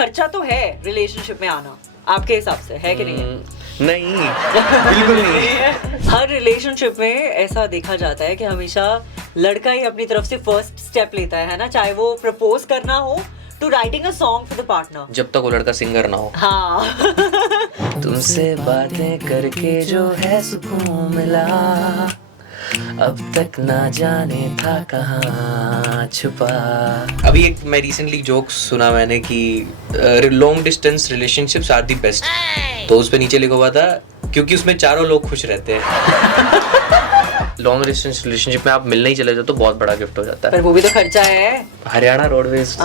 खर्चा तो है रिलेशनशिप में आना, आपके हिसाब से है कि नहीं है? नहीं, बिल्कुल नहीं। हर रिलेशनशिप में ऐसा देखा जाता है कि हमेशा लड़का ही अपनी तरफ से फर्स्ट स्टेप लेता है ना, चाहे वो प्रपोज करना हो to writing a song for the partner, जब तक वो लड़का सिंगर ना हो। हाँ। तुमसे बातें करके जो है सुकून मिला, अब तक ना जाने था कहाँ छुपा। अभी एक मैं रिसेंटली जोक सुना मैंने कि long distance relationships are the best, तो उस पे नीचे लिखा हुआ था क्योंकि उसमें चारों लोग खुश रहते हैं। लॉन्ग डिस्टेंस रिलेशनशिप में आप मिलने ही चले जाओ तो बहुत बड़ा गिफ्ट हो जाता है। पर वो भी तो खर्चा है। Haryana roadways.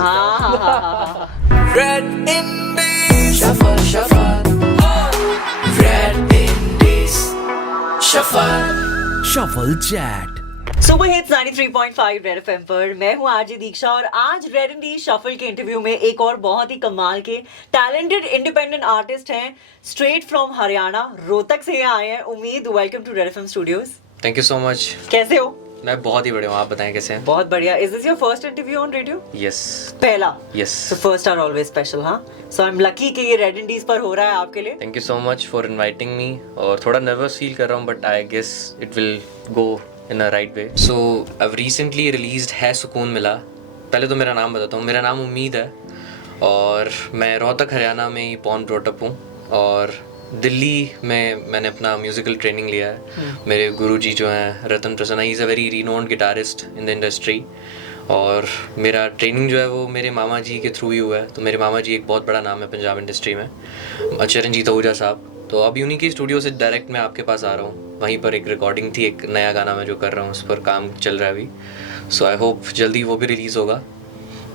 Red Indies Shuffle, shuffle Red Indies Shuffle Shuffle Chat super hits 93.5 Red FM पर मैं हूं आरजे दीक्षा और आज रेड इंडीज शफल के इंटरव्यू में एक और बहुत ही कमाल के टैलेंटेड इंडिपेंडेंट आर्टिस्ट हैं, स्ट्रेट फ्रॉम हरियाणा, रोहतक से यहाँ आए हैं। Ummeed, welcome to Red FM studios. Thank you so much. कैसे हो? मैं बहुत ही बढ़िया हूँ, आप बताएं कैसे हैं? बहुत बढ़िया। Is this your first interview on radio? Yes. पहला? Yes. So first are always special. हाँ, सो आई एम लकी कि ये रेड इंडीज पर हो रहा है आपके लिए। Thank you so much for inviting me, और थोड़ा नर्वस फील कर रहा हूँ but I guess it will go in a right way. So I recently released है सुकून मिला। पहले तो मेरा नाम बताता हूँ, मेरा नाम उम्मीद है और मैं रोहतक हरियाणा में ही बॉर्न ब्रॉट अप हूँ, और दिल्ली में मैंने अपना म्यूज़िकल ट्रेनिंग लिया है। मेरे गुरुजी जो हैं Ratan Prasanna, he is a very renowned guitarist in the industry, और मेरा ट्रेनिंग जो है वो मेरे मामा जी के थ्रू ही हुआ है। तो मेरे मामा जी एक बहुत बड़ा नाम है पंजाब इंडस्ट्री में, चरणजीत आहूजा साहब। तो अभी उन्हीं के स्टूडियो से डायरेक्ट मैं आपके पास आ रहा हूँ। वहीं पर एक रिकॉर्डिंग थी, एक नया गाना मैं जो कर रहा हूँ उस पर काम चल रहा है अभी। सो आई होप जल्दी वो भी रिलीज़ होगा।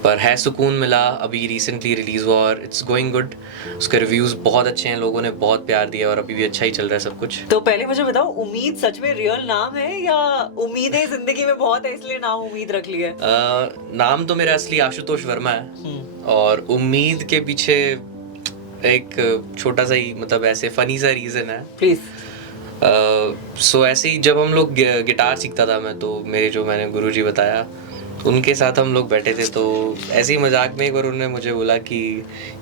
पर है सुकून मिला अभी रिसेंटली रिलीज़ हुआ और इट्स गोइंग गुड। उसके रिव्यूज़ बहुत अच्छे हैं, लोगों ने बहुत प्यार दिया और अभी भी अच्छा ही चल रहा है सब कुछ। तो पहले मुझे बताओ, उम्मीद सच में रियल नाम है या उम्मीदें जिंदगी में बहुत है इसलिए नाम उम्मीद रख लिया है? नाम तो मेरा असली आशुतोष वर्मा है, और उम्मीद के पीछे एक छोटा सा ही मतलब ऐसे फनी सा रीज़न है। प्लीज। सो ऐसे ही जब हम लोग गिटार सीखता था मैं, तो मैंने गुरुजी बताया, उनके साथ हम लोग बैठे थे, तो ऐसे ही मजाक में एक बार उन्होंने मुझे बोला कि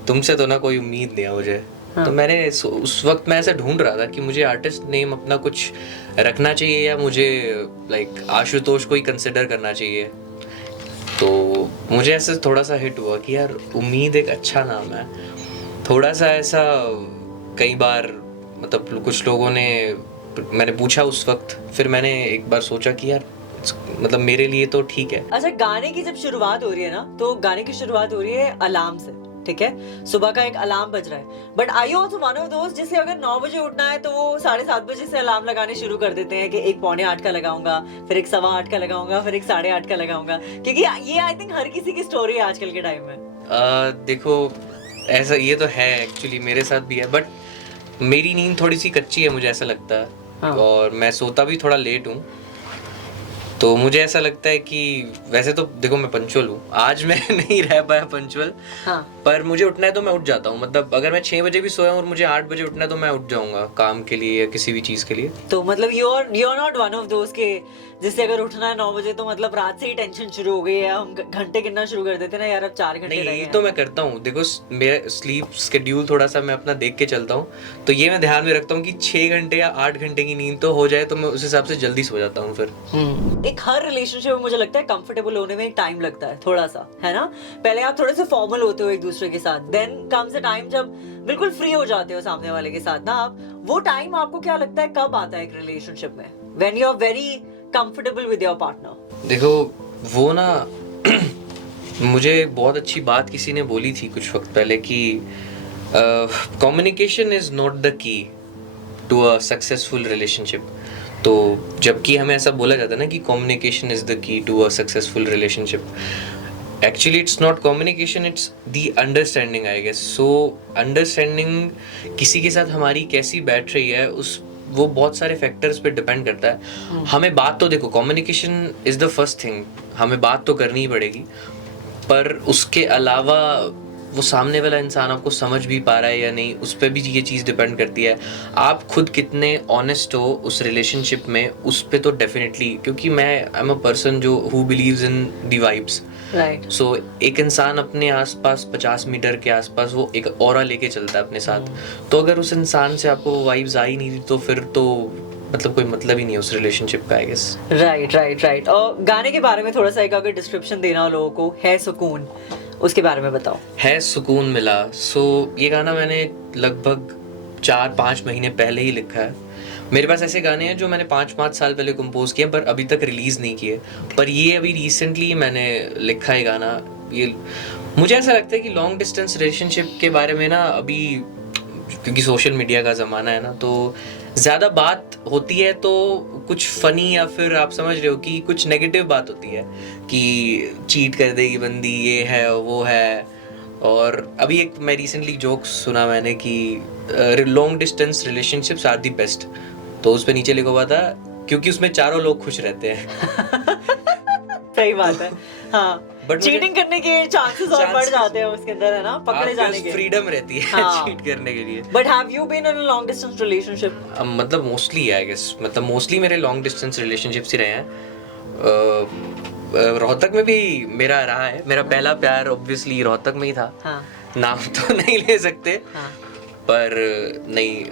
तुमसे तो ना कोई उम्मीद नहीं है मुझे। हाँ। तो मैंने उस वक्त मैं ऐसा ढूंढ रहा था कि मुझे आर्टिस्ट नेम अपना कुछ रखना चाहिए या मुझे लाइक आशुतोष को ही कंसिडर करना चाहिए। तो मुझे ऐसे थोड़ा सा हिट हुआ कि यार उम्मीद एक अच्छा नाम है। थोड़ा सा ऐसा कई बार मतलब कुछ लोगों ने, मैंने पूछा उस वक्त, फिर मैंने एक बार सोचा कि यार मतलब मेरे लिए तो ठीक है। अच्छा, गाने की जब शुरुआत हो रही है ना, तो गाने की शुरुआत हो रही है अलार्म से, ठीक है? सुबह का एक अलार्म बज रहा है, but I also one of दोस्त जिसे अगर 9 बजे उठना है तो वो 7:30 बजे से अलार्म लगाने शुरू कर देते हैं कि एक 7:45 का लगाऊंगा, फिर एक 8:15 का लगाऊंगा, फिर एक 8:30 का लगाऊंगा, क्योंकि ये आई थिंक हर किसी की स्टोरी है आजकल के टाइम में। देखो ऐसा ये तो है, एक्चुअली मेरे साथ भी है, बट मेरी नींद थोड़ी सी कच्ची है, मुझे ऐसा लगता है। हाँ। और मैं सोता भी थोड़ा लेट हूँ, तो मुझे ऐसा लगता है कि वैसे तो देखो मैं पंचुअल हूँ, आज मैं नहीं रह पाया पंचुअल। हाँ। पर मुझे उठना है तो मैं उठ जाता हूँ। मतलब अगर मैं 6 बजे भी सोया हूँ और मुझे 8 बजे उठना है तो मैं उठ जाऊंगा काम के लिए या किसी भी चीज के लिए। तो मतलब you are not one of दोस्त के जिससे अगर उठना है 9 बजे तो मतलब रात से ही टेंशन शुरू हो गई है, हम घंटे गिनना शुरू कर देते ना, यार अब 4 घंटे रह गए। तो मैं करता हूँ, देखो मेरा स्लीप शेड्यूल थोड़ा सा मैं अपना देख के चलता हूँ, तो ये मैं ध्यान में रखता हूँ कि 6 घंटे या 8 घंटे की नींद तो हो जाए, तो मैं उस हिसाब से जल्दी सो जाता हूँ फिर। एक हर रिलेशनशिप में मुझे लगता है कंफर्टेबल होने में एक टाइम लगता है थोड़ा सा, है ना? पहले आप थोड़े से फॉर्मल होते हो एक दूसरे के साथ, देन कम्स अ टाइम जब बिल्कुल फ्री हो जाते हो सामने वाले के साथ ना आप। वो टाइम आपको क्या लगता है कब आता है एक रिलेशनशिप में, when you are very comfortable with your partner? देखो वो ना मुझे बहुत अच्छी बात किसी ने बोली थी कुछ वक्त पहले कि communication is not the key to a successful relationship. तो जबकि हमें ऐसा बोला जाता है ना कि communication is the key to a successful relationship, actually it's not communication, it's the understanding I guess. So understanding किसी के साथ हमारी कैसी बैठ रही है, उस वो बहुत सारे फैक्टर्स पे डिपेंड करता है। हमें बात तो देखो, communication is the first thing, हमें बात तो करनी ही पड़ेगी, पर उसके अलावा वो सामने वाला इंसान आपको समझ भी पा रहा है या नहीं, उस पर भी ये चीज़ डिपेंड करती है। आप खुद कितने ऑनेस्ट हो उस रिलेशनशिप में, उस पर तो डेफिनेटली, क्योंकि मैं आई एम अ पर्सन जो who believes in the vibes. Right. So एक इंसान अपने आसपास 50 मीटर के आसपास वो एक ऑरा लेके चलता है अपने साथ। तो अगर उस इंसान से आपको वो वाइब्स आ ही नहीं थी तो फिर तो मतलब कोई मतलब ही नहीं है उस रिलेशनशिप का, आई गेस। राइट। और गाने के बारे में थोड़ा सा एक अगर डिस्क्रिप्शन देना हो लोगों को, है सुकून, उसके बारे में बताओ। है सुकून मिला। सो ये गाना मैंने लगभग 4-5 महीने पहले ही लिखा है। मेरे पास ऐसे गाने हैं जो मैंने 5-5 साल पहले कंपोज किए पर अभी तक रिलीज़ नहीं किए, पर ये अभी रिसेंटली मैंने लिखा है गाना। ये मुझे ऐसा लगता है कि लॉन्ग डिस्टेंस रिलेशनशिप के बारे में ना अभी, क्योंकि सोशल मीडिया का ज़माना है ना, तो ज़्यादा बात होती है तो कुछ फ़नी या फिर आप समझ रहे हो कि कुछ नेगेटिव बात होती है कि चीट कर देगी बंदी, ये है वो है। और अभी एक मैं रिसेंटली जोक सुना मैंने कि long distance relationships are the best, तो उस पे नीचे लिखा हुआ था क्योंकि उसमें चारों लोग खुश रहते हैं। सही बात है। हाँ, But चीटिंग करने के चांसेस और बढ़ जाते हैं उसके अंदर, है ना, पकड़े जाने के। फ्रीडम रहती है हाँ। चीट करने के लिए। But have you been in a long distance relationship? मतलब मोस्टली आई गेस, मतलब मोस्टली मेरे लॉन्ग डिस्टेंस रिलेशनशिप्स ही रहे हैं। रोहतक में भी मेरा रहा है। मेरा पहला प्यार ऑब्वियसली रोहतक में ही था। हाँ। नाम तो नहीं ले सकते। हाँ। पर नहीं,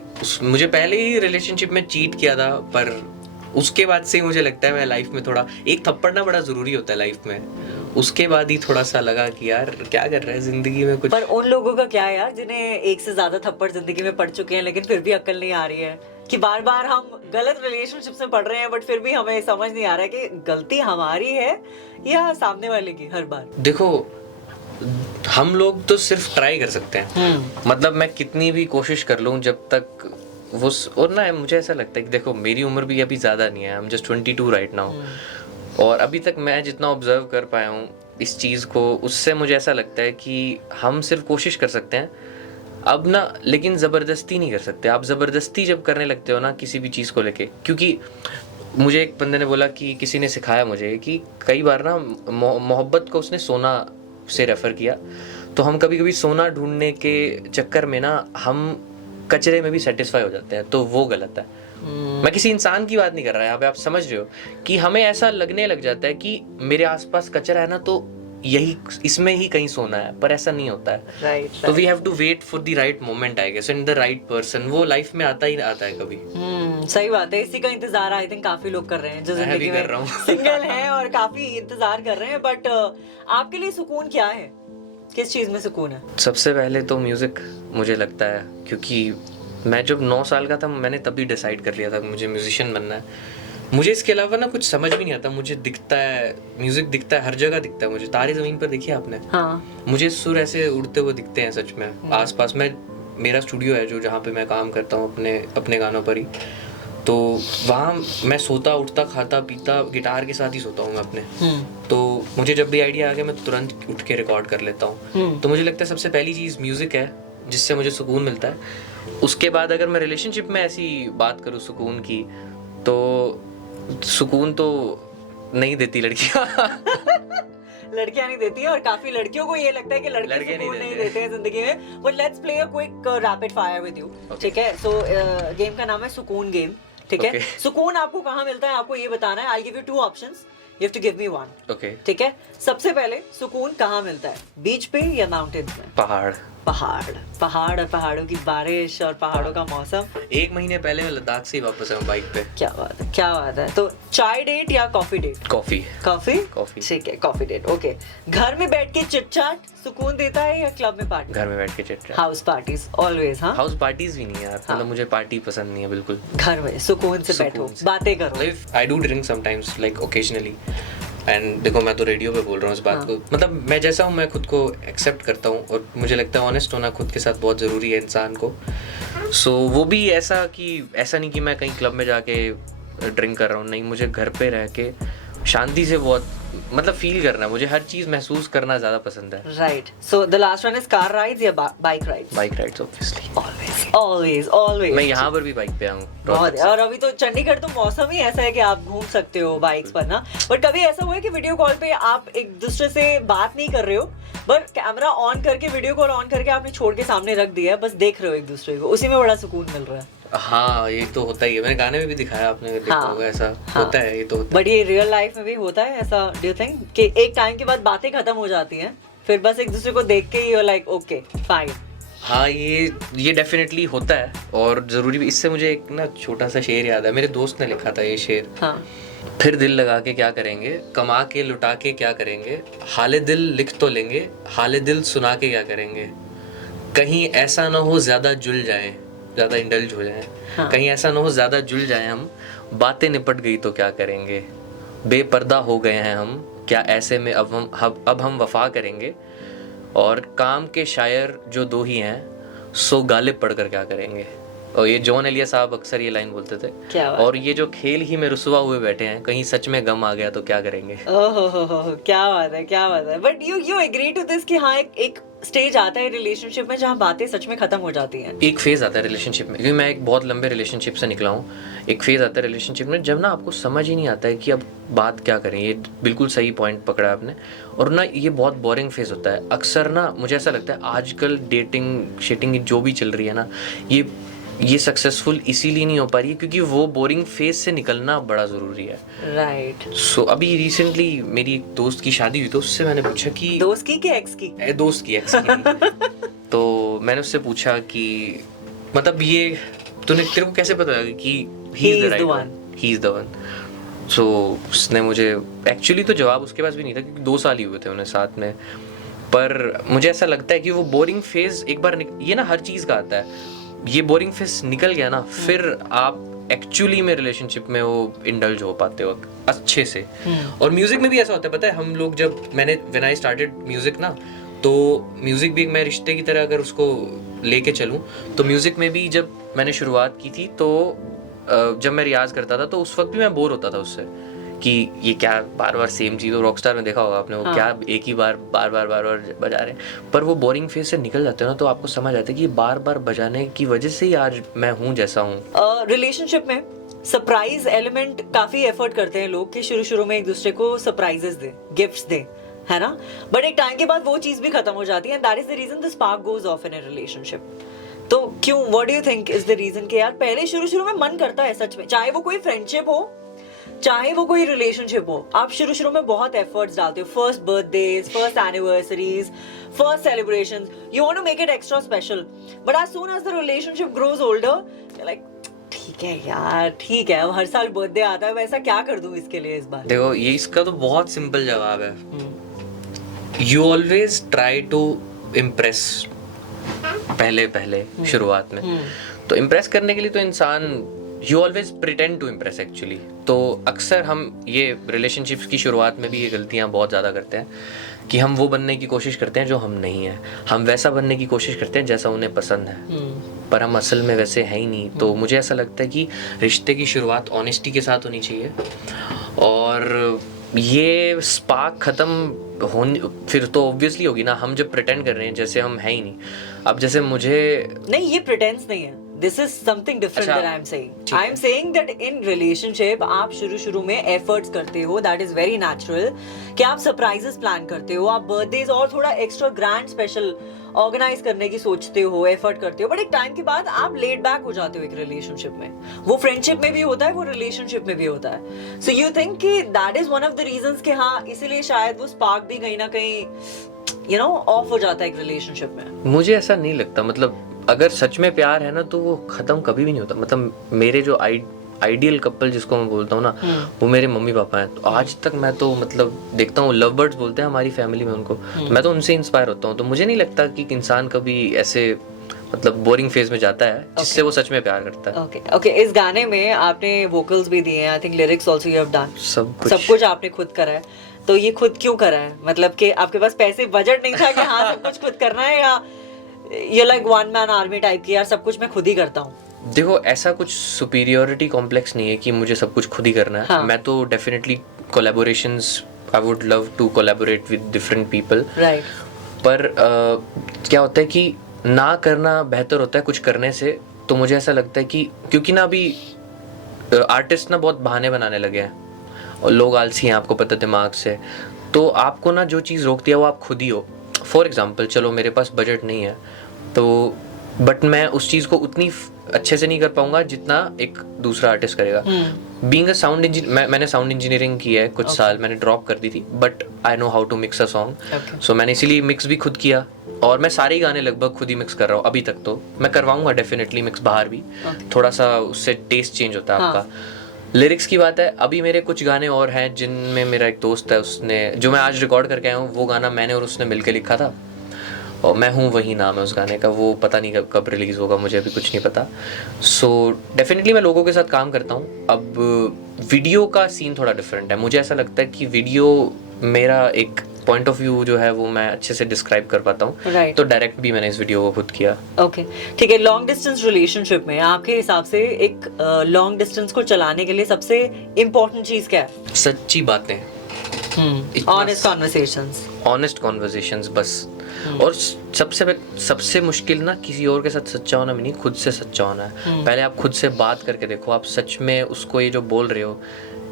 मुझे पहले ही रिलेशनशिप में चीट किया था, पर उसके बाद से मुझे लगता है मैं लाइफ में थोड़ा, एक थप्पड़ ना बड़ा ज़रूरी होता है लाइफ में, उसके बाद ही थोड़ा सा लगा कि यार क्या कर रहा है जिंदगी में कुछ। पर उन लोगों का क्या है यार जिन्हें एक से ज्यादा थप्पड़ जिंदगी में पड़ चुके हैं लेकिन फिर भी अक्ल नहीं आ रही है कि बार बार हम गलत रिलेशनशिप में पड़ रहे हैं, बट फिर भी हमें समझ नहीं आ रहा है कि गलती हमारी है या सामने वाले की। हर बार देखो, हम लोग तो सिर्फ ट्राई कर सकते हैं। मतलब मैं कितनी भी कोशिश कर लूँ जब तक वो, और ना मुझे ऐसा लगता है कि देखो मेरी उम्र भी अभी ज़्यादा नहीं है, I am just 22 right now, और अभी तक मैं जितना ऑब्जर्व कर पाया हूँ इस चीज़ को, उससे मुझे ऐसा लगता है कि हम सिर्फ कोशिश कर सकते हैं अब ना, लेकिन ज़बरदस्ती नहीं कर सकते। आप ज़बरदस्ती जब करने लगते हो ना किसी भी चीज़ को लेके, क्योंकि मुझे एक बंदे ने बोला कि किसी ने सिखाया मुझे कि कई बार ना मोहब्बत को उसने सोना से रेफ़र किया, तो हम कभी कभी सोना ढूंढने के चक्कर में ना हम कचरे में भी सेटिस्फाई हो जाते हैं, तो वो गलत है। मैं किसी इंसान की बात नहीं कर रहा यहाँ पे, आप समझ रहे हो कि हमें ऐसा लगने लग जाता है कि मेरे आसपास कचरा है ना तो यही इसमें ही कहीं सोना है, पर ऐसा नहीं होता है। राइट। तो we have to wait for the right moment I guess, and the right person. वो लाइफ में आता ही आता है कभी। सही बात है। इसी का इंतजार आई थिंक काफी लोग कर रहे हैं जो जिंदगी में सिंगल हैं और काफी इंतजार कर रहे हैं। बट आपके लिए सुकून क्या है? किस चीज में सुकून है? सबसे पहले तो म्यूजिक मुझे लगता है, क्योंकि मैं जब 9 साल का था मैंने तभी डिसाइड कर लिया था कि मुझे म्यूजिशियन बनना है। मुझे इसके अलावा ना कुछ समझ भी नहीं आता। मुझे दिखता है म्यूजिक, दिखता है हर जगह दिखता है मुझे। तारे ज़मीन पर देखिए आपने? हाँ। मुझे सुर ऐसे उड़ते हुए दिखते हैं सच में आसपास। मेरा स्टूडियो है जो जहाँ पे मैं काम करता हूँ अपने गानों पर ही, तो वहाँ मैं सोता उठता खाता पीता गिटार के साथ ही सोता हूँ मैं अपने। तो मुझे जब भी आइडिया आ गया मैं तुरंत उठ के रिकॉर्ड कर लेता हूँ। तो मुझे लगता है सबसे पहली चीज़ म्यूज़िक है जिससे मुझे सुकून मिलता है। उसके बाद अगर मैं रिलेशनशिप में ऐसी बात करूँ सुकून की, तो सुकून तो नहीं देती लड़कियाँ। लड़कियां नहीं देती है, और काफी लड़कियों को ये लगता है कि लड़के सुकून नहीं देते हैं जिंदगी में। But let's play a quick rapid fire with you, ठीक है? सो गेम का नाम है सुकून गेम, ठीक है? सुकून आपको कहाँ मिलता है आपको ये बताना है। I give you 2 options, you have to give me 1, okay? ठीक है? सबसे पहले सुकून कहाँ मिलता है, बीच पे या माउंटेन्स में? पहाड़। पहाड़ और पहाड़ों की बारिश और पहाड़ों का मौसम। 1 महीने पहले मैं लद्दाख से ही वापस आया बाइक पे। क्या बात है, क्या बात है। तो चाय डेट या कॉफी डेट? कॉफी। कॉफी, ठीक है, कॉफी डेट, ओके। घर में बैठ के चिट चाट सुकून देता है या क्लब में पार्टी? घर में बैठ के chit chat. House parties always? हाँ, हाउस पार्टीज भी नहीं यार, मतलब मुझे पार्टी पसंद नहीं है बिल्कुल। घर में सुकून से बैठो, बातें करो। I do drink sometimes like occasionally, and देखो मैं तो रेडियो पे बोल रहा हूँ इस बात को, मतलब मैं जैसा हूँ मैं खुद को एक्सेप्ट करता हूँ, और मुझे लगता है ऑनेस्ट होना खुद के साथ बहुत ज़रूरी है इंसान को। सो वो भी ऐसा नहीं कि मैं कहीं क्लब में जाके ड्रिंक कर रहा हूँ, नहीं, मुझे घर पे रह के शांति से बहुत मतलब फील करना है, मुझे हर चीज़ महसूस करना ज़्यादा पसंद है। Right. So the last one is car rides या bike rides? Bike rides obviously. Always always always. मैं यहाँ पर भी बाइक पे आऊँ बहुत है। और अभी तो चंडीगढ़ तो मौसम ही ऐसा है कि आप घूम सकते हो बाइक्स पर ना। बट कभी ऐसा हुआ है कि वीडियो कॉल पे आप एक दूसरे से बात नहीं कर रहे हो, बट कैमरा ऑन करके वीडियो कॉल ऑन करके आपने छोड़ के सामने रख दिया है, बस देख रहे हो एक दूसरे को, उसी में बड़ा सुकून मिल रहा है। हाँ ये तो होता ही है, मैंने गाने में भी दिखाया, आपने देखा हाँ, होगा, ऐसा हाँ, होता है, ये तो होता है। बट ये रियल लाइफ में भी होता है ऐसा, डू यू थिंक कि एक टाइम के बाद बातें खत्म हो जाती हैं, फिर बस एक दूसरे को देख के ही लाइक ओके फाइन। हाँ ये डेफिनेटली होता है, और ज़रूरी भी। इससे मुझे एक ना छोटा सा शेर याद है, मेरे दोस्त ने लिखा था ये शेर। हाँ। फिर दिल लगा के क्या करेंगे, कमा के लुटा के क्या करेंगे, हाले दिल लिख तो लेंगे, हाले दिल सुना के क्या करेंगे, कहीं ऐसा ना हो ज़्यादा जुल जाएं, ज़्यादा इंडल्ज हो जाएं। हाँ। कहीं ऐसा ना हो ज़्यादा जुल जाएं हम, बातें निपट गई तो क्या करेंगे, बेपर्दा हो गए हैं हम, क्या ऐसे में अब हम वफा करेंगे, और काम के शायर जो दो ही हैं, सो गालिब पढ़कर क्या करेंगे। और ये जॉन एलिया साहब अक्सर ये लाइन बोलते थे। क्या बात। और ये जो खेल ही में रुसवा हुए बैठे हैं, कहीं सच में गम आ गया तो क्या करेंगे। ओहो हो, क्या बात है, क्या बात है। But you agree to this कि हाँ एक स्टेज आता है रिलेशनशिप में जहाँ बातें सच में खत्म हो जाती हैं। एक फेज आता है रिलेशनशिप में, क्योंकि मैं एक बहुत लंबे रिलेशनशिप से निकला हूँ। एक फेज आता है रिलेशनशिप में जब ना आपको समझ ही नहीं आता है कि अब बात क्या करें। ये बिल्कुल सही पॉइंट पकड़ा आपने। और ना ये बहुत बोरिंग फेज होता है अक्सर ना, मुझे ऐसा लगता है आजकल डेटिंग शेटिंग जो भी चल रही है ना, ये सक्सेसफुल इसीलिए नहीं हो पा रही है क्योंकि वो बोरिंग फेज से निकलना बड़ा ज़रूरी है। राइट। सो अभी रिसेंटली मेरी एक दोस्त की शादी हुई, तो उससे मैंने पूछा कि दोस्त की कि एक्स की? दोस्त की, एक्स की। तो मैंने उससे पूछा कि मतलब ये तेरे को कैसे पता लगा कि he is the right one, he is the one. So उसने मुझे एक्चुअली तो जवाब उसके पास भी नहीं था क्योंकि 2 साल ही हुए थे उन्हें साथ में। पर मुझे ऐसा लगता है कि वो बोरिंग फेज एक बार ये ना हर चीज़ का आता है, ये बोरिंग फेज निकल गया ना, फिर आप एक्चुअली में रिलेशनशिप में वो इंडल्ज हो पाते हो अच्छे से। और म्यूजिक में भी ऐसा होता है, पता है हम लोग जब व्हेन आई स्टार्टेड म्यूजिक ना, तो म्यूजिक भी मैं रिश्ते की तरह अगर उसको लेके चलूँ, तो म्यूजिक में भी जब मैंने शुरुआत की थी तो जब मैं रियाज करता था तो उस वक्त भी मैं बोर होता था उससे कि ये क्या बार बार सेम चीज़। रॉकस्टार में देखा होगा आपने, वो क्या एक ही बार बार बजा रहे हैं। पर वो बोरिंग फेज से निकल जाते हो ना, तो आपको समझ आता है कि बार बार बजाने की वजह से ही आज मैं हूँ जैसा हूँ। रिलेशनशिप में सरप्राइज एलिमेंट काफी एफर्ट करते हैं लोग कि शुरू में एक दूसरे को सरप्राइजेस दे, गिफ्ट्स दे, है ना। बट एक टाइम के बाद वो चीज भी खत्म हो जाती है, and that is the reason the spark goes off in a relationship. तो क्यों, what do you think is the reason कि यार पहले शुरू में मन करता है सच में, चाहे वो कोई फ्रेंडशिप हो चाहे वो कोई रिलेशनशिप हो, आप शुरू में बहुत एफर्ट्स डालते हो, first birthdays, first anniversaries, first celebrations, you want to make it extra special. But as soon as the relationship grows older, like ठीक है यार, ठीक है, अब हर साल बर्थडे आता है, वैसा क्या कर दूं इसके लिए इस बार। देखो ये इसका तो बहुत सिंपल जवाब है, you always try to impress पहले शुरुआत में। तो इम्प्रेस करने के लिए तो इंसान you always pretend to impress actually. तो अक्सर हम ये रिलेशनशिप्स की शुरुआत में भी ये गलतियाँ बहुत ज़्यादा करते हैं कि हम वो बनने की कोशिश करते हैं जो हम नहीं हैं, हम वैसा बनने की कोशिश करते हैं जैसा उन्हें पसंद है, पर हम असल में वैसे हैं ही नहीं। तो मुझे ऐसा लगता है कि रिश्ते की शुरुआत ऑनेस्टी के साथ होनी चाहिए, और ये स्पार्क ख़त्म होने फिर तो ऑब्वियसली होगी ना, हम जब प्रिटेंड कर रहे हैं जैसे हम हैं ही नहीं। अब जैसे मुझे नहीं, ये प्रिटेंस नहीं है, this is something different that I am saying that in relationship आप शुरू में एफर्ट्स करते हो, दैट इज वेरी नेचुरल कि आप सरप्राइजेस प्लान करते हो, आप बर्थडेज और थोड़ा एक्स्ट्रा ग्रैंड स्पेशल ऑर्गेनाइज करने की सोचते हो, एफर्ट करते हो, बट एक टाइम के बाद आप लेट बैक हो जाते हो एक रिलेशनशिप में। वो फ्रेंडशिप में भी होता है, वो रिलेशनशिप में भी होता है। सो यू थिंक कि that is one of the reasons कि हाँ इसीलिए शायद वो स्पार्क भी कहीं ना कहीं यू नो ऑफ हो जाता है एक रिलेशनशिप में। मुझे ऐसा नहीं लगता, मतलब अगर सच में प्यार है ना तो वो खत्म कभी भी नहीं होता। मतलब मेरे जो आइडियल कपल जिसको मैं बोलता हूँ ना, वो मेरे मम्मी पापा हैं। तो आज तक मैं तो मतलब देखता हूँ, लव बर्ड्स बोलते हैं हमारी फैमिली में उनको, तो मैं तो उनसे इंस्पायर होता हूँ। तो मुझे नहीं लगता कि इंसान कभी ऐसे मतलब बोरिंग फेज में जाता है जिससे वो सच में प्यार करता है। ओके, इस गाने में आपने वोकल्स भी दिए हैं, I think lyrics also you have done, सब कुछ आपने खुद करा है। तो ये खुद क्यों करा है? मतलब कि आपके पास पैसे, बजट नहीं था कि हाँ सब कुछ खुद करना है, या ये like one man army type की यार सब कुछ मैं खुद ही करता हूँ? देखो ऐसा कुछ सुपीरियोरिटी कॉम्प्लेक्स नहीं है कि मुझे सब कुछ खुद ही करना है। हाँ. मैं तो definitely collaborations, I would love to collaborate with different people, right. पर क्या होता है कि ना करना बेहतर होता है कुछ करने से। तो मुझे ऐसा लगता है कि क्योंकि ना अभी आर्टिस्ट ना बहुत बहाने बनाने लगे हैं और लोग आलसी हैं, आपको पता है, दिमाग से। तो आपको ना जो चीज़ रोकती है वो आप खुद ही हो। फॉर एग्जांपल, चलो मेरे पास बजट नहीं है तो बट मैं उस चीज़ को उतनी अच्छे से नहीं कर पाऊंगा जितना एक दूसरा आर्टिस्ट करेगा। बीइंग अ साउंड इंजीनियर, मैंने साउंड इंजीनियरिंग की है कुछ साल, मैंने ड्रॉप कर दी थी, but I know how to mix a song. So मैंने इसीलिए मिक्स भी खुद किया और मैं सारे ही गाने लगभग खुद ही मिक्स कर रहा हूँ अभी तक। तो मैं करवाऊंगा डेफिनेटली मिक्स बाहर भी, थोड़ा सा उससे टेस्ट चेंज होता है आपका। लिरिक्स की बात है, अभी मेरे कुछ गाने और हैं जिनमें मेरा एक दोस्त है, उसने जो मैं आज रिकॉर्ड करके आया हूँ वो गाना मैंने और उसने मिलकर लिखा था और मैं हूँ वही नाम है उस गाने का। वो पता नहीं कब रिलीज़ होगा, मुझे अभी कुछ नहीं पता। सो डेफिनेटली मैं लोगों के साथ काम करता हूँ। अब वीडियो का सीन थोड़ा डिफरेंट है। मुझे ऐसा लगता है कि वीडियो मेरा एक पॉइंट ऑफ व्यू जो है वो मैं अच्छे से डिस्क्राइब कर पाता हूँ। तो डायरेक्ट भी मैंने इस वीडियो को खुद किया। ओके, ठीक है। लॉन्ग डिस्टेंस रिलेशनशिप में आपके हिसाब से एक लॉन्ग डिस्टेंस को चलाने के लिए सबसे इम्पोर्टेंट चीज क्या है? सच्ची बातें, ऑनेस्ट कॉन्वर्सेशंस। ऑनेस्ट कॉन्वर्सेशंस बस। और सबसे मुश्किल ना किसी और के साथ सच्चा होना भी नहीं, खुद से सच्चा होना है। पहले आप खुद से बात करके देखो, आप सच में उसको ये जो बोल रहे हो,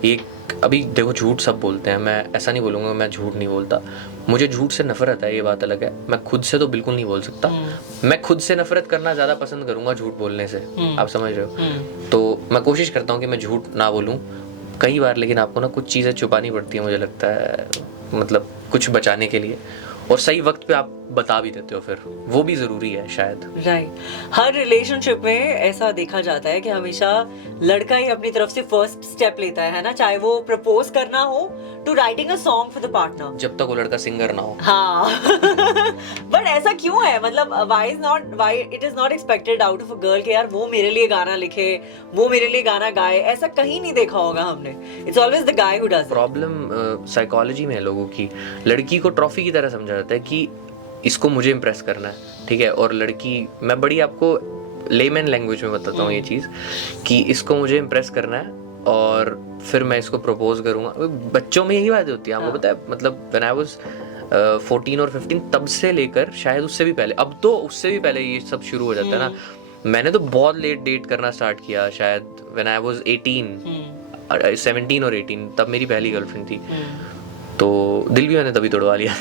ये अभी देखो झूठ सब बोलते हैं, मैं ऐसा नहीं बोलूँगा मैं झूठ नहीं बोलता, मुझे झूठ से नफरत है, ये बात अलग है। मैं खुद से तो बिल्कुल नहीं बोल सकता। मैं खुद से नफरत करना ज़्यादा पसंद करूँगा झूठ बोलने से, आप समझ रहे हो। तो मैं कोशिश करता हूँ कि मैं झूठ ना बोलूँ कई बार, लेकिन आपको ना कुछ चीज़ें छुपानी पड़ती है मुझे लगता है, मतलब कुछ बचाने के लिए, और सही वक्त पे आप बता भी देते हो, फिर वो भी ज़रूरी है शायद। राइट। हर रिलेशनशिप में ऐसा देखा जाता है कि हमेशा लड़का ही अपनी तरफ से फर्स्ट स्टेप लेता है ना, चाहे वो प्रपोज करना हो to writing a song for the partner, जब तक वो लड़का सिंगर ना हो। हाँ। बट ऐसा क्यों है? मतलब why it is not expected out of a girl कि यार वो मेरे लिए गाना लिखे, वो मेरे लिए गाना गाए? ऐसा कहीं नहीं देखा होगा हमने। It's always the guy who does. Problem psychology में है लोगों की। लड़की को ट्रॉफी की तरह समझा जाता है कि इसको मुझे इम्प्रेस करना है, ठीक है, और लड़की, मैं बड़ी आपको लेमैन लैंग्वेज में बताता हूँ ये चीज़, कि इसको मुझे इम्प्रेस करना है और फिर मैं इसको प्रपोज करूँगा। बच्चों में यही बात होती है, आपको पता है। मतलब व्हेन आई वाज 14 और 15, तब से लेकर शायद उससे भी पहले, अब तो उससे भी पहले ये सब शुरू हो जाता है ना। मैंने तो बहुत लेट डेट करना स्टार्ट किया, शायद व्हेन आई वाज 17 और 18, तब मेरी पहली गर्लफ्रेंड थी। तो दिल भी मैंने तभी तोड़वा लिया।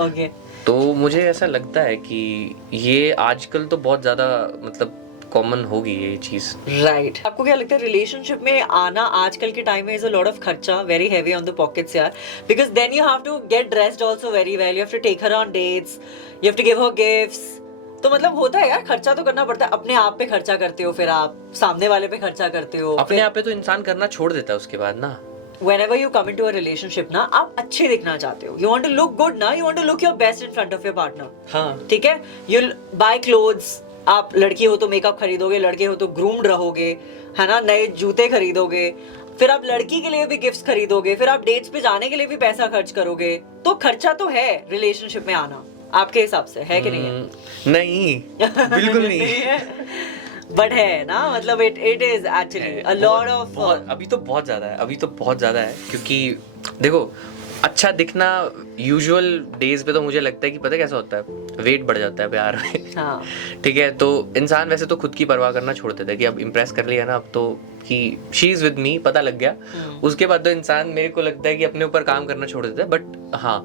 ओके। तो मुझे ऐसा लगता है कि ये आजकल तो बहुत ज़्यादा मतलब कॉमन होगी ये चीज़। राइट। आपको क्या लगता है रिलेशनशिप में आना आजकल के टाइम में इज अ लॉट ऑफ खर्चा, very heavy on the pockets यार, because then you have to get dressed also very well, you have to take her on dates, you have to give her gifts. तो मतलब होता है यार, खर्चा तो करना पड़ता है। अपने आप पे खर्चा करते हो, फिर आप सामने वाले पे खर्चा करते हो, अपने आप पे तो इंसान करना छोड़ देता है उसके बाद ना। whenever you come into a relationship ना, आप अच्छे दिखना चाहते हो, you want to look good ना, you want to look your best in front of your partner। हाँ, ठीक है। you'll buy clothes, आप लड़की हो तो मेकअप खरीदोगे, लड़के हो तो ग्रूम्ड रहोगे, है ना, नए जूते खरीदोगे, फिर आप लड़की के लिए भी गिफ्ट्स खरीदोगे, फिर आप डेट्स पे जाने के लिए भी पैसा खर्च करोगे। तो खर्चा तो है रिलेशनशिप में आना, आपके हिसाब से है कि नहीं है? नहीं, बिल्कुल नहीं है। बट है ना, मतलब it is actually a lot of. अभी तो बहुत ज़्यादा है, अभी तो बहुत ज़्यादा है, क्योंकि देखो अच्छा दिखना यूजुअल डेज पे तो मुझे लगता है कि पता कैसा होता है, वेट बढ़ जाता है प्यार में। हाँ। ठीक है, तो इंसान वैसे तो खुद की परवाह करना छोड़ देता है कि अब इम्प्रेस कर लिया ना, अब तो कि शी इज विद मी पता लग गया, उसके बाद तो इंसान, मेरे को लगता है कि अपने ऊपर काम करना छोड़ देता है। बट हाँ,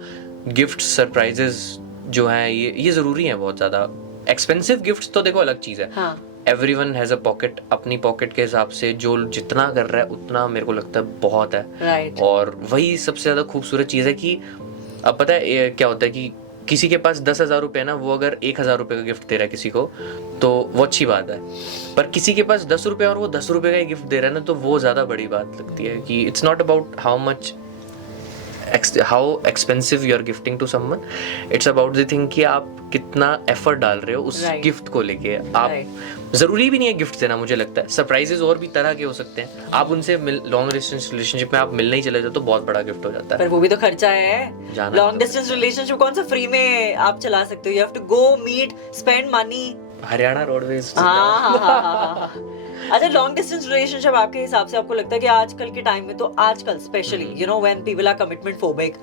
गिफ्ट सरप्राइजेस जो हैं ये ज़रूरी हैं बहुत ज़्यादा। एक्सपेंसिव गिफ्ट्स तो देखो अलग चीज़ है। हाँ। एवरीवन हैज़ अ पॉकेट, अपनी पॉकेट के हिसाब से जो जितना कर रहा है उतना मेरे को लगता है बहुत है। राइट। और वही सबसे ज़्यादा खूबसूरत चीज़ है कि अब पता है ये क्या होता है कि किसी के पास 10,000 रुपये ना, वो अगर 1,000 रुपये का गिफ्ट दे रहा है किसी को तो वो अच्छी बात है, पर किसी के पास 10 रुपये और वो 10 रुपये का ही गिफ्ट दे रहा है ना, तो वो ज़्यादा बड़ी बात लगती है। कि it's not about how expensive you are gifting to someone, it's about the thing कि आप कितना एफर्ट डाल रहे हो उस गिफ्ट को लेके। आप जरूरी भी नहीं है गिफ्ट देना, मुझे लगता है सरप्राइजेस और भी तरह के हो सकते हैं। आप उनसे लॉन्ग डिस्टेंस रिलेशनशिप में आप मिलने ही चले जाओ तो बहुत बड़ा गिफ्ट हो जाता है, पर वो भी तो खर्चा है। लॉन्ग डिस्टेंस रिलेशनशिप कौन सा फ्री में आप चला सकते हो? You have to go meet, spend money. Haryana roadways. अच्छा, लॉन्ग डिस्टेंस रिलेशनशिप आपके हिसाब से आपको लगता है कि आजकल के टाइम में, तो आजकल specially you know when people are commitment phobic,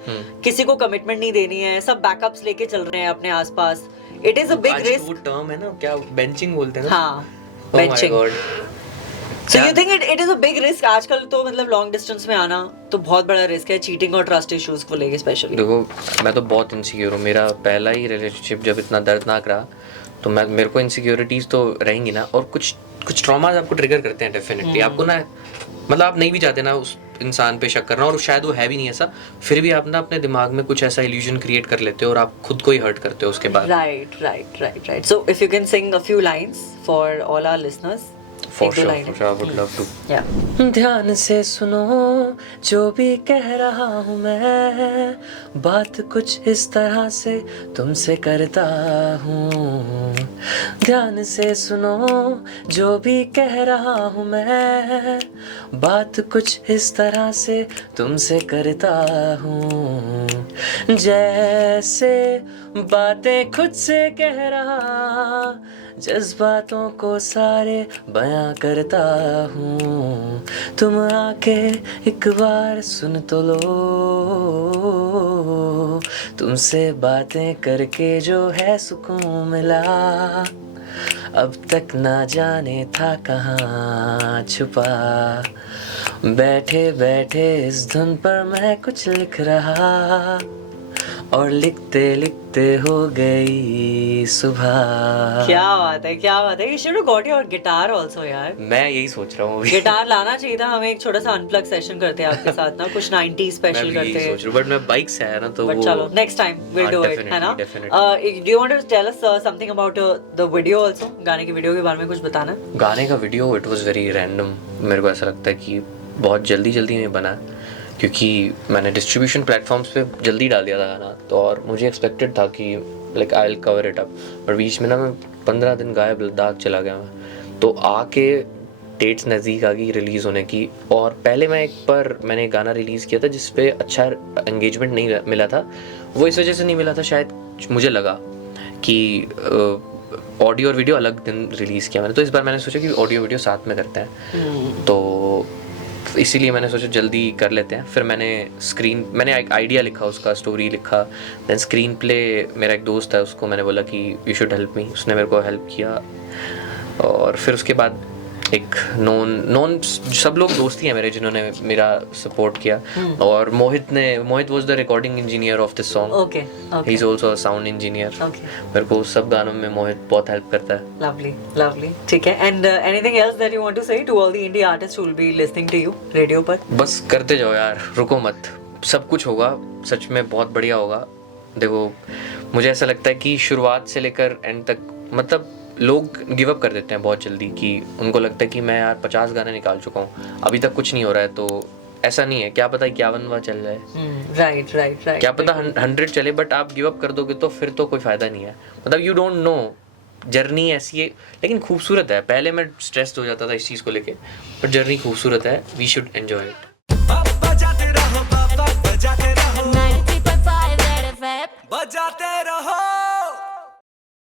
किसी को कमिटमेंट नहीं देनी है, सब बैकअप्स लेके चल रहे हैं अपने आसपास, इट इज अ बिग आजकल रिस्क. वो टर्म है ना, क्या बेंचिंग बोलते हैं ना. हाँ, Oh my benching. God. So you think it is a big risk? आजकल तो मतलब लॉन्ग डिस्टेंस में आना तो बहुत बड़ा रिस्क है, चीटिंग और ट्रस्ट इश्यूज को लेके स्पेशली. देखो मैं तो बहुत इनसिक्योर हूँ. मेरा पहला ही रिलेशनशिप जब इतना दर्दनाक रहा तो मेरे को इनसिक्योरिटीज तो रहेंगी ना, और कुछ ट्रॉमाज आपको ट्रिगर करते हैं डेफिनेटली. आपको ना मतलब आप नहीं भी चाहते ना उस इंसान पे शक करना, और शायद वो है भी नहीं ऐसा, फिर भी आप ना अपने दिमाग में कुछ ऐसा इल्यूजन क्रिएट कर लेते हो और आप खुद को ही हर्ट करते हो उसके बाद. Right. So if you can sing a few lines for all our listeners. For एक दो sure, लाइनें. for sure, I would love to. Yeah. ध्यान से सुनो जो भी कह रहा हूँ मैं, बात कुछ इस तरह से तुमसे करता हूँ. ध्यान से सुनो जो भी कह रहा हूँ मैं, बात कुछ इस तरह से तुमसे करता हूँ. जैसे बातें खुद से कह रहा, जज्बातों को सारे बयां करता हूँ. तुम आके एक बार सुन तो लो, तुमसे बातें करके जो है सुकून मिला, अब तक ना जाने था कहाँ छुपा. बैठे बैठे इस धुन पर मैं कुछ लिख रहा, और लिखते लिखते हो गई सुबह. क्या बात है. You should have got your guitar also यार. मैं यही सोच रहा हूँ अभी. गिटार लाना चाहिए था. हमें एक छोटा सा अनप्लग सेशन करते हैं आपके साथ ना, कुछ 90s मैं स्पेशल भी करते यही हैं. सोच रहा हूँ, बट मैं बाइक से आया ना तो But वो चलो next time we'll हाँ, do it, definitely, है ना? definitely. Do you want to tell us something about the video also? गाने की वीडियो के बारे में कुछ बताना. गाने का video it was very random. मेरे को ऐसा लगता है कि बहुत जल्दी में बना, क्योंकि मैंने डिस्ट्रीब्यूशन प्लेटफॉर्म्स पे जल्दी डाल दिया था गाना, तो और मुझे एक्सपेक्टेड था कि like I will cover it up, पर बीच में ना मैं 15 दिन गायब लद्दाख चला गया मैं. तो आके डेट्स नज़दीक आ गई रिलीज़ होने की, और पहले मैं एक बार मैंने गाना रिलीज़ किया था जिस पे अच्छा एंगेजमेंट नहीं मिला था. वो इस वजह से नहीं मिला था, शायद मुझे लगा कि ऑडियो और वीडियो अलग दिन रिलीज़ किया मैंने, तो इस बार मैंने सोचा कि ऑडियो वीडियो साथ में करते हैं. तो इसीलिए मैंने सोचा जल्दी कर लेते हैं. फिर मैंने एक आइडिया लिखा, उसका स्टोरी लिखा, देन स्क्रीन प्ले. मेरा एक दोस्त है, उसको मैंने बोला कि यू शुड हेल्प मी, उसने मेरे को हेल्प किया. और फिर उसके बाद एक नॉन सब लोग दोस्त ही हैं मेरे जिन्होंने मेरा सपोर्ट किया. और Mohit was the recording engineer of this song. Okay. He is also a sound engineer. Okay. मेरे को सब गानों में मोहित बहुत हेल्प करता है. Lovely. ठीक है. And anything else that you want to say to all the indie artists who will be listening to you radio पर? बस करते जाओ यार, रुको मत, सब कुछ होगा, सच में बहुत बढ़िया होगा. देखो मुझे ऐसा लगता है कि शुरुआत से लेकर एंड तक मतलब लोग गिव अप कर देते हैं बहुत जल्दी, कि उनको लगता है कि मैं यार 50 गाने निकाल चुका हूँ, अभी तक कुछ नहीं हो रहा है. तो ऐसा नहीं है, क्या पता 51वां चल जाए, Right. क्या पता 100 चले, बट आप गिव अप कर दोगे तो फिर तो कोई फ़ायदा नहीं है. मतलब यू डोंट नो, जर्नी ऐसी है लेकिन खूबसूरत है. पहले मैं स्ट्रेस्ड हो जाता था इस चीज़ को लेके, बट जर्नी खूबसूरत है. We should enjoy it. बजाते रहो.